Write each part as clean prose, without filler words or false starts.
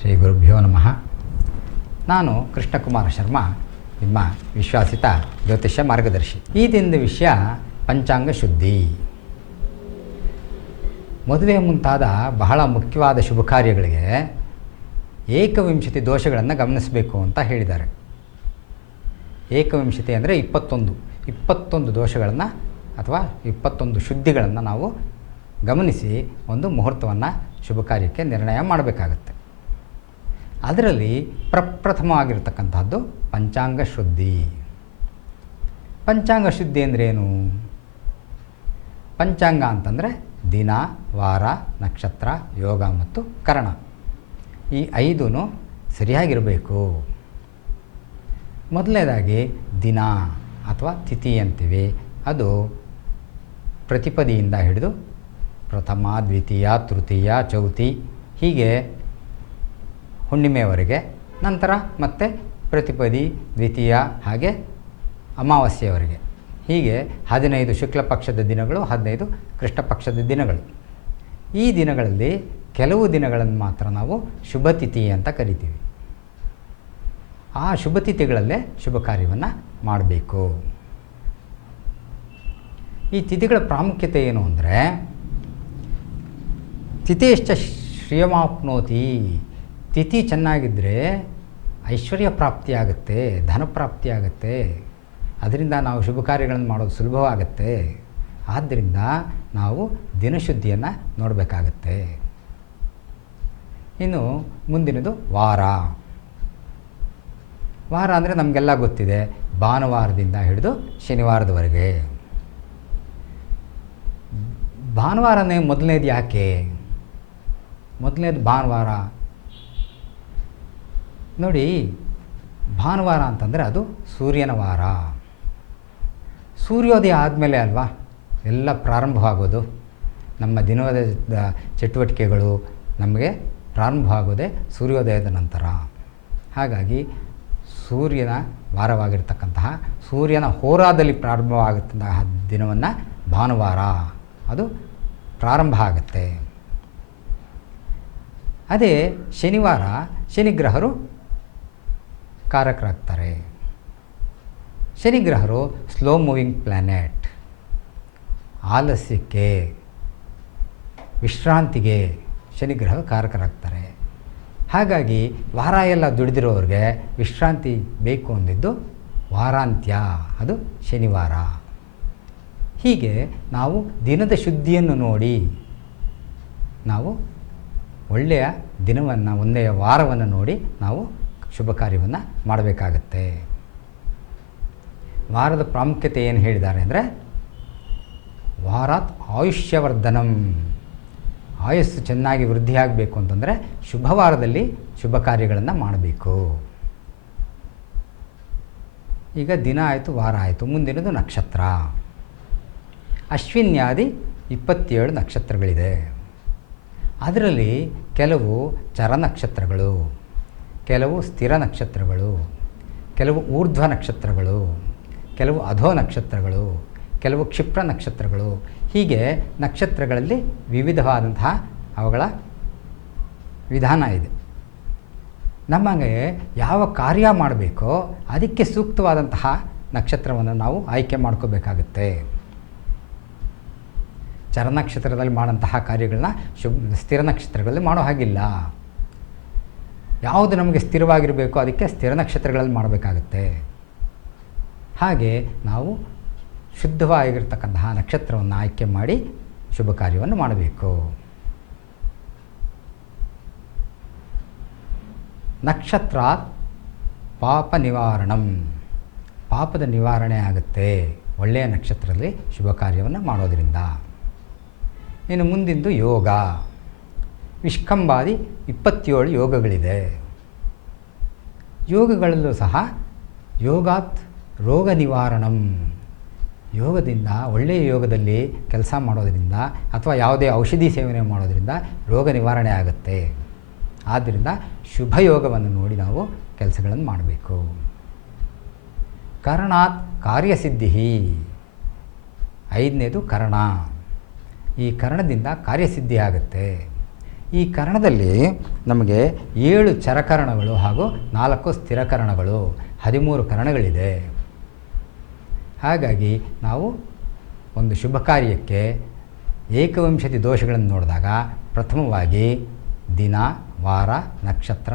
ಶ್ರೀ ಗುರುಭ್ಯೋ ನಮಃ. ನಾನು ಕೃಷ್ಣಕುಮಾರ ಶರ್ಮಾ, ನಿಮ್ಮ ವಿಶ್ವಾಸಿತ ಜ್ಯೋತಿಷ್ಯ ಮಾರ್ಗದರ್ಶಿ. ಈ ದಿನದ ವಿಷಯ ಪಂಚಾಂಗ ಶುದ್ಧಿ. ಮದುವೆ ಮುಂತಾದ ಬಹಳ ಮುಖ್ಯವಾದ ಶುಭ ಕಾರ್ಯಗಳಿಗೆ ಏಕವಿಂಶತಿ ದೋಷಗಳನ್ನು ಗಮನಿಸಬೇಕು ಅಂತ ಹೇಳಿದ್ದಾರೆ. ಏಕವಿಂಶತಿ ಅಂದರೆ 21 ದೋಷಗಳನ್ನು ಅಥವಾ 21 ಶುದ್ಧಿಗಳನ್ನು ನಾವು ಗಮನಿಸಿ ಒಂದು ಮುಹೂರ್ತವನ್ನು ಶುಭ ಕಾರ್ಯಕ್ಕೆ ನಿರ್ಣಯ ಮಾಡಬೇಕಾಗತ್ತೆ. ಅದರಲ್ಲಿ ಪ್ರಪ್ರಥಮವಾಗಿರ್ತಕ್ಕಂಥದ್ದು ಪಂಚಾಂಗ ಶುದ್ಧಿ. ಪಂಚಾಂಗ ಶುದ್ಧಿ ಅಂದ್ರೇನು? ಪಂಚಾಂಗ ಅಂತಂದರೆ ದಿನ, ವಾರ, ನಕ್ಷತ್ರ, ಯೋಗ ಮತ್ತು ಕರಣ, ಈ 5 ಸರಿಯಾಗಿರಬೇಕು. ಮೊದಲನೇದಾಗಿ ದಿನ ಅಥವಾ ತಿಥಿ ಅಂತೀವಿ. ಅದು ಪ್ರತಿಪದಿಯಿಂದ ಹಿಡಿದು ಪ್ರಥಮ, ದ್ವಿತೀಯ, ತೃತೀಯ, ಚೌತಿ ಹೀಗೆ ಹುಣ್ಣಿಮೆಯವರೆಗೆ, ನಂತರ ಮತ್ತೆ ಪ್ರತಿಪದಿ, ದ್ವಿತೀಯ, ಹಾಗೆ ಅಮಾವಾಸ್ಯೆಯವರೆಗೆ, ಹೀಗೆ 15 ಶುಕ್ಲ ಪಕ್ಷದ ದಿನಗಳು, 15 ಕೃಷ್ಣ ಪಕ್ಷದ ದಿನಗಳು. ಈ ದಿನಗಳಲ್ಲಿ ಕೆಲವು ದಿನಗಳನ್ನು ಮಾತ್ರ ನಾವು ಶುಭ ತಿಥಿ ಅಂತ ಕರಿತೀವಿ. ಆ ಶುಭ ತಿಥಿಗಳಲ್ಲೇ ಶುಭ ಕಾರ್ಯವನ್ನು ಮಾಡಬೇಕು. ಈ ತಿಥಿಗಳ ಪ್ರಾಮುಖ್ಯತೆ ಏನು ಅಂದರೆ, ತಿಥಿಶ್ಚ ಶ್ರಿಯಮಾಪ್ನೋತಿ, ತಿಥಿ ಚೆನ್ನಾಗಿದ್ದರೆ ಐಶ್ವರ್ಯ ಪ್ರಾಪ್ತಿಯಾಗುತ್ತೆ, ಧನ ಪ್ರಾಪ್ತಿಯಾಗುತ್ತೆ. ಅದರಿಂದ ನಾವು ಶುಭ ಕಾರ್ಯಗಳನ್ನು ಮಾಡೋದು ಸುಲಭವಾಗುತ್ತೆ. ಆದ್ದರಿಂದ ನಾವು ದಿನಶುದ್ಧಿಯನ್ನು ನೋಡಬೇಕಾಗತ್ತೆ. ಇನ್ನು ಮುಂದಿನದು ವಾರ. ವಾರ ಅಂದರೆ ನಮಗೆಲ್ಲ ಗೊತ್ತಿದೆ, ಭಾನುವಾರದಿಂದ ಹಿಡಿದು ಶನಿವಾರದವರೆಗೆ. ಭಾನುವಾರನೇ ಮೊದಲನೇದು ಯಾಕೆ? ಮೊದಲನೇದು ಭಾನುವಾರ ನೋಡಿ, ಭಾನುವಾರ ಅಂತಂದರೆ ಅದು ಸೂರ್ಯನ ವಾರ. ಸೂರ್ಯೋದಯ ಆದಮೇಲೆ ಅಲ್ವಾ ಎಲ್ಲ ಪ್ರಾರಂಭವಾಗೋದು. ನಮ್ಮ ದಿನದ ಚಟುವಟಿಕೆಗಳು ನಮಗೆ ಪ್ರಾರಂಭವಾಗೋದೇ ಸೂರ್ಯೋದಯದ ನಂತರ. ಹಾಗಾಗಿ ಸೂರ್ಯನ ವಾರವಾಗಿರ್ತಕ್ಕಂತಹ, ಸೂರ್ಯನ ಹೋರಾದಲ್ಲಿ ಪ್ರಾರಂಭವಾಗುತ್ತಂತಹ ದಿನವನ್ನು ಭಾನುವಾರ ಅದು ಪ್ರಾರಂಭ ಆಗುತ್ತೆ. ಅದೇ ಶನಿವಾರ ಶನಿಗ್ರಹರು ಕಾರಕರಾಗ್ತಾರೆ. ಶನಿಗ್ರಹರು ಸ್ಲೋ ಮೂವಿಂಗ್ ಪ್ಲ್ಯಾನೆಟ್. ಆಲಸ್ಯಕ್ಕೆ, ವಿಶ್ರಾಂತಿಗೆ ಶನಿಗ್ರಹ ಕಾರಕರಾಗ್ತಾರೆ. ಹಾಗಾಗಿ ವಾರ ಎಲ್ಲ ದುಡಿದಿರೋರಿಗೆ ವಿಶ್ರಾಂತಿ ಬೇಕು ಅಂದಿದ್ದು ವಾರಾಂತ್ಯ, ಅದು ಶನಿವಾರ. ಹೀಗೆ ನಾವು ದಿನದ ಶುದ್ಧಿಯನ್ನು ನೋಡಿ ನಾವು ಒಳ್ಳೆಯ ದಿನವನ್ನು, ಒಂದೆಯ ವಾರವನ್ನು ನೋಡಿ ನಾವು ಶುಭ ಕಾರ್ಯವನ್ನು ಮಾಡಬೇಕಾಗತ್ತೆ. ವಾರದ ಪ್ರಾಮುಖ್ಯತೆ ಏನು ಹೇಳಿದ್ದಾರೆ ಅಂದರೆ, ವಾರಾತ್ ಆಯುಷ್ಯವರ್ಧನಂ, ಆಯಸ್ಸು ಚೆನ್ನಾಗಿ ವೃದ್ಧಿಯಾಗಬೇಕು ಅಂತಂದರೆ ಶುಭವಾರದಲ್ಲಿ ಶುಭ ಕಾರ್ಯಗಳನ್ನು ಮಾಡಬೇಕು. ಈಗ ದಿನ ಆಯಿತು, ವಾರ ಆಯಿತು, ಮುಂದಿನದು ನಕ್ಷತ್ರ. ಅಶ್ವಿನ್ಯಾದಿ 27 ನಕ್ಷತ್ರಗಳಿದೆ. ಅದರಲ್ಲಿ ಕೆಲವು ಚರ ನಕ್ಷತ್ರಗಳು, ಕೆಲವು ಸ್ಥಿರ ನಕ್ಷತ್ರಗಳು, ಕೆಲವು ಊರ್ಧ್ವ ನಕ್ಷತ್ರಗಳು, ಕೆಲವು ಅಧೋ ನಕ್ಷತ್ರಗಳು, ಕೆಲವು ಕ್ಷಿಪ್ರ ನಕ್ಷತ್ರಗಳು, ಹೀಗೆ ನಕ್ಷತ್ರಗಳಲ್ಲಿ ವಿವಿಧವಾದಂತಹ ಅವುಗಳ ವಿಧಾನ ಇದೆ. ನಮಗೆ ಯಾವ ಕಾರ್ಯ ಮಾಡಬೇಕೋ ಅದಕ್ಕೆ ಸೂಕ್ತವಾದಂತಹ ನಕ್ಷತ್ರವನ್ನು ನಾವು ಆಯ್ಕೆ ಮಾಡ್ಕೋಬೇಕಾಗುತ್ತೆ. ಚರನಕ್ಷತ್ರದಲ್ಲಿ ಮಾಡೋಂತಹ ಕಾರ್ಯಗಳನ್ನ ಸ್ಥಿರ ನಕ್ಷತ್ರಗಳಲ್ಲಿ ಮಾಡೋ ಹಾಗಿಲ್ಲ. ಯಾವುದು ನಮಗೆ ಸ್ಥಿರವಾಗಿರಬೇಕು ಅದಕ್ಕೆ ಸ್ಥಿರ ನಕ್ಷತ್ರಗಳಲ್ಲಿ ಮಾಡಬೇಕಾಗತ್ತೆ. ಹಾಗೆ ನಾವು ಶುದ್ಧವಾಗಿರ್ತಕ್ಕಂತಹ ನಕ್ಷತ್ರವನ್ನು ಆಯ್ಕೆ ಮಾಡಿ ಶುಭ ಕಾರ್ಯವನ್ನು ಮಾಡಬೇಕು. ನಕ್ಷತ್ರ ಪಾಪ ನಿವಾರಣಂ, ಪಾಪದ ನಿವಾರಣೆ ಆಗುತ್ತೆ ಒಳ್ಳೆಯ ನಕ್ಷತ್ರದಲ್ಲಿ ಶುಭ ಕಾರ್ಯವನ್ನು ಮಾಡೋದರಿಂದ. ಇನ್ನು ಮುಂದಿಂದು ಯೋಗ. ವಿಷ್ಕಂಭಾದಿ 27 ಯೋಗಗಳಿದೆ. ಯೋಗಗಳಲ್ಲೂ ಸಹ ಯೋಗಾತ್ ರೋಗ ನಿವಾರಣಂ, ಯೋಗದಿಂದ, ಒಳ್ಳೆಯ ಯೋಗದಲ್ಲಿ ಕೆಲಸ ಮಾಡೋದರಿಂದ ಅಥವಾ ಯಾವುದೇ ಔಷಧಿ ಸೇವನೆ ಮಾಡೋದರಿಂದ ರೋಗ ನಿವಾರಣೆ ಆಗುತ್ತೆ. ಆದ್ದರಿಂದ ಶುಭ ಯೋಗವನ್ನು ನೋಡಿ ನಾವು ಕೆಲಸಗಳನ್ನು ಮಾಡಬೇಕು. ಕರಣಾತ್ ಕಾರ್ಯಸಿದ್ಧಿ, 5ನೇದು ಕರ್ಣ. ಈ ಕರ್ಣದಿಂದ ಕಾರ್ಯಸಿದ್ಧಿ ಆಗುತ್ತೆ. ಈ ಕರಣದಲ್ಲಿ ನಮಗೆ 7 ಚರಕರಣಗಳು ಹಾಗೂ 4 ಸ್ಥಿರಕರಣಗಳು 13 ಕರಣಗಳಿದೆ. ಹಾಗಾಗಿ ನಾವು ಒಂದು ಶುಭ ಕಾರ್ಯಕ್ಕೆ ಏಕವಿಂಶತಿ ದೋಷಗಳನ್ನು ನೋಡಿದಾಗ ಪ್ರಥಮವಾಗಿ ದಿನ, ವಾರ, ನಕ್ಷತ್ರ,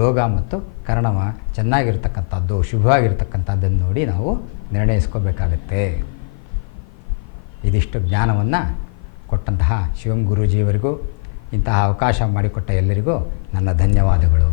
ಯೋಗ ಮತ್ತು ಕರ್ಣವ ಚೆನ್ನಾಗಿರ್ತಕ್ಕಂಥದ್ದು, ಶುಭವಾಗಿರ್ತಕ್ಕಂಥದ್ದನ್ನು ನೋಡಿ ನಾವು ನಿರ್ಣಯಿಸ್ಕೋಬೇಕಾಗತ್ತೆ. ಇದಿಷ್ಟು ಜ್ಞಾನವನ್ನು ಕೊಟ್ಟಂತಹ ಶಿವಂ ಗುರೂಜಿಯವರಿಗೂ ಇಂತಹ ಅವಕಾಶ ಮಾಡಿಕೊಟ್ಟ ಎಲ್ಲರಿಗೂ ನನ್ನ ಧನ್ಯವಾದಗಳು.